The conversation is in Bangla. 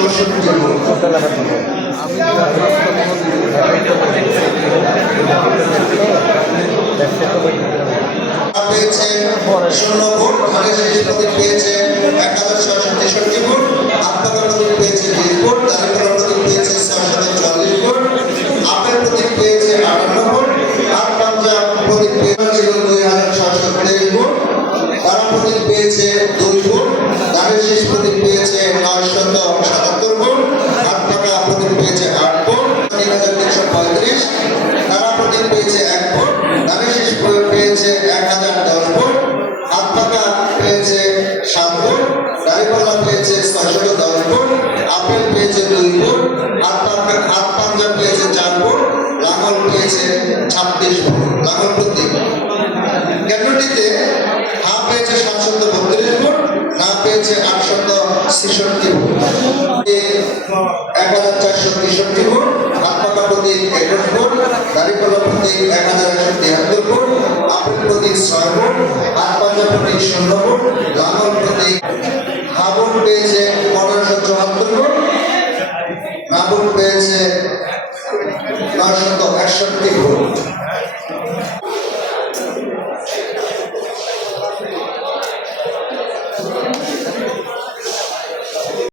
64 ভোট। পেয়েছে 0 ভোট, ধানের শীষ প্রতীক পেয়েছে 1663 ভোট, আত্মাকা প্রতীক পেয়েছে 20 ভোট, দাঁড়িপাল্লা প্রতীক পেয়েছে 644 ভোট, আপেল প্রতীক পেয়েছে 58 ভোট, আর পাঞ্জাব প্রতীক পেয়েছে 2623 ভোট, তারা প্রতীক পেয়েছে 2 ভোট, ধানের শীষ প্রতীক পেয়েছে 977 ভোট, আত্মাকা প্রতীক পেয়েছে 8 ভোট, 3335, তারা প্রতীক পেয়েছে 1 ভোট, ধানের শীষ পেয়েছে 1010 ভোট, আত্মাকা পেয়েছে 7 ভোট, দাঁড়িপাল্লা পেয়েছে 610 ভোট, আপেল পেয়েছে 2 ভোট, আর পাঞ্জাব পেয়েছে 4 ভোট, লাঙ্গল পেয়েছে 26 ভোট। লাঙ্গল প্রতীক কেন্দ্রটিতে হা পেয়েছে 732 ভোট, না পেয়েছে 866 ভোট, 1463 ভোট, আত্মাকা প্রতীক 21 ভোট, দাঁড়িপাল্লা প্রতীক 1173 ভোট, আপেল প্রতীক 6 ভোট, আর পাঞ্জাব প্রতীক 0 ভোট, লাঙ্গল প্রতীক হা ভোট পেয়েছে 15